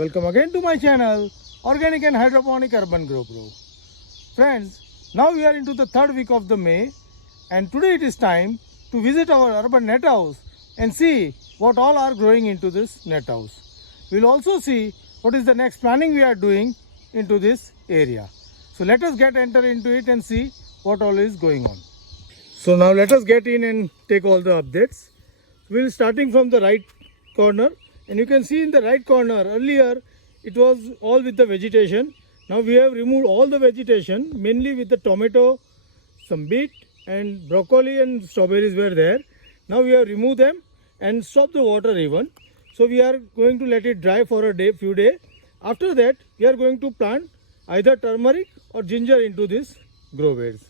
Welcome again to my channel, Organic and Hydroponic Urban Grow Pro. Friends, now we are into the third week of the May, and today it is time to visit our urban net house and see what all are growing into this net house. We'll also see what is the next planning we are doing into this area. So let us enter into it and see what all is going on. So now let us get in and take all the updates. We'll starting from the right corner, and you can see in the right corner earlier it was all with the vegetation. Now we have removed all the vegetation, mainly with the tomato, some beet and broccoli and strawberries were there. Now we have removed them and stopped the water even. So we are going to let it dry for a few days. After that we are going to plant either turmeric or ginger into this grow beds.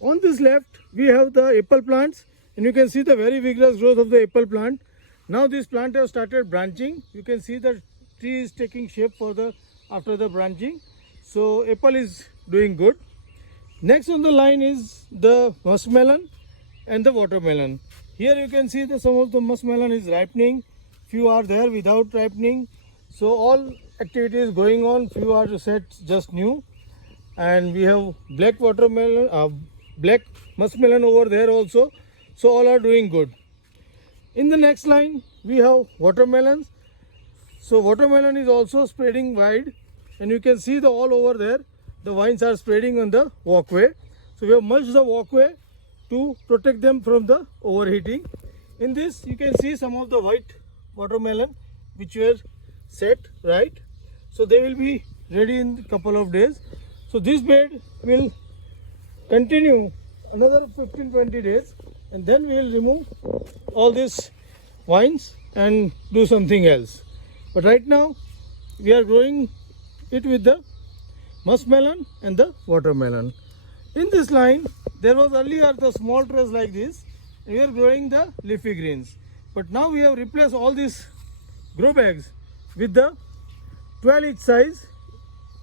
On this left we have the apple plants, and you can see the very vigorous growth of the apple plant. Now this plant has started branching. You can see the tree is taking shape after the branching. So apple is doing good. Next on the line is the muskmelon and the watermelon. Here you can see that some of the muskmelon is ripening, few are there without ripening. So all activities going on, few are set just new. And we have black watermelon, black muskmelon over there also. So all are doing good. In the next line we have watermelons. So watermelon is also spreading wide, and you can see all over there the vines are spreading on the walkway. So we have mulched the walkway to protect them from the overheating. In this you can see some of the white watermelon which were set right. So they will be ready in a couple of days. So this bed will continue another 15-20 days, and then we will remove all these vines and do something else. But right now we are growing it with the muskmelon and the watermelon. In this line there was earlier the small trays like this, and we are growing the leafy greens. But now we have replaced all these grow bags with the 12 inch size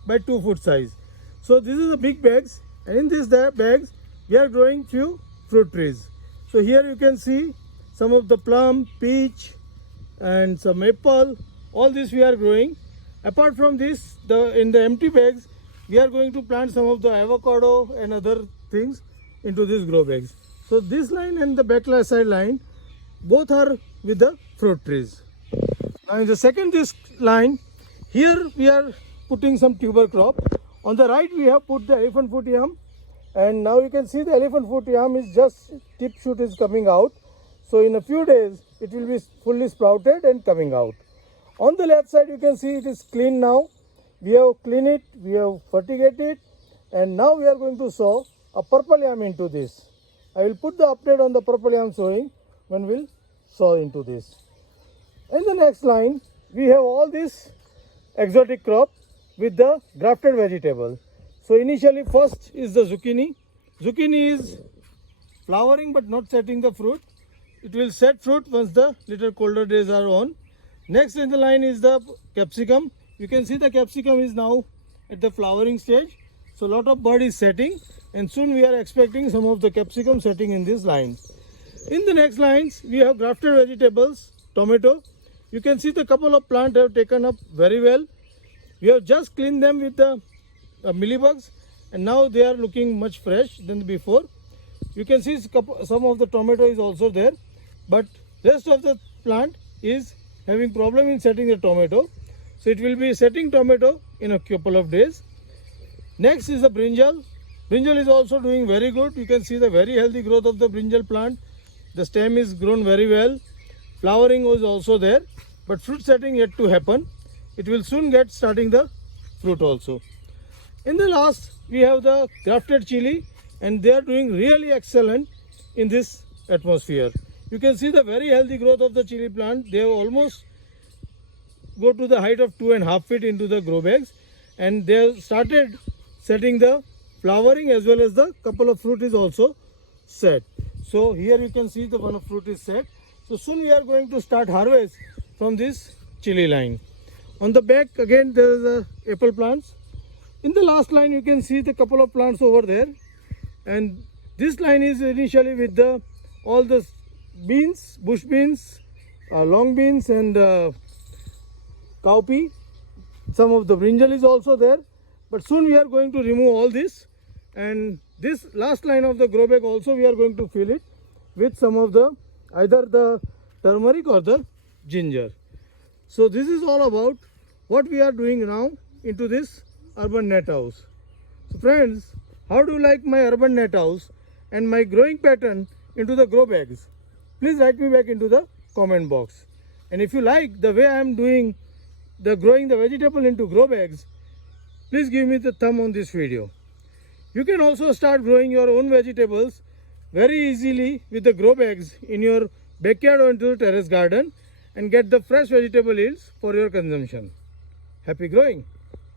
by 2 foot size. So this is the big bags, and in these bags we are growing few fruit trees. So here you can see some of the plum, peach and some apple. All this we are growing. Apart from this, in the empty bags we are going to plant some of the avocado and other things into these grow bags. So this line and the back side line both are with the fruit trees. Now in the second this line, here we are putting some tuber crop. On the right we have put the elephant foot yam, and now you can see the elephant foot yam is just tip shoot is coming out. So in a few days it will be fully sprouted and coming out. On the left side you can see it is clean now. We have cleaned it, we have fertigated it, and now we are going to sow a purple yam into this. I will put the update on the purple yam sowing when we will sow into this. In the next line we have all this exotic crop with the grafted vegetable. So initially first is the zucchini. Zucchini is flowering but not setting the fruit. It will set fruit once the little colder days are on. Next in the line is the capsicum. You can see the capsicum is now at the flowering stage. So lot of bud is setting, and soon we are expecting some of the capsicum setting in this line. In the next lines we have grafted vegetables, tomato. You can see the couple of plants have taken up very well. We have just cleaned them with the mealybugs, and now they are looking much fresh than before. You can see some of the tomato is also there, but rest of the plant is having problem in setting the tomato. So it will be setting tomato in a couple of days. Next is the brinjal. Brinjal is also doing very good. You can see the very healthy growth of the brinjal plant. The stem is grown very well. Flowering was also there, but fruit setting yet to happen. It will soon get starting the fruit also. In the last we have the grafted chili, and they are doing really excellent in this atmosphere. You can see the very healthy growth of the chili plant. They have almost go to the height of 2.5 feet into the grow bags, and they have started setting the flowering as well as the couple of fruit is also set. So here you can see the one of fruit is set. So soon we are going to start harvest from this chili line. On the back again there is the apple plants. In the last line you can see the couple of plants over there, and this line is initially with the all the beans, bush beans, long beans and cowpea. some of the brinjal is also there, but soon we are going to remove all this, and this last line of the grow bag also we are going to fill it with some of the either the turmeric or the ginger. So this is all about what we are doing now into this urban net house. So friends, how do you like my urban net house and my growing pattern into the grow bags? Please write me back into the comment box. And if you like the way I am doing the growing the vegetable into grow bags, please give me the thumb on this video. You can also start growing your own vegetables very easily with the grow bags in your backyard or into the terrace garden and get the fresh vegetable yields for your consumption. Happy growing!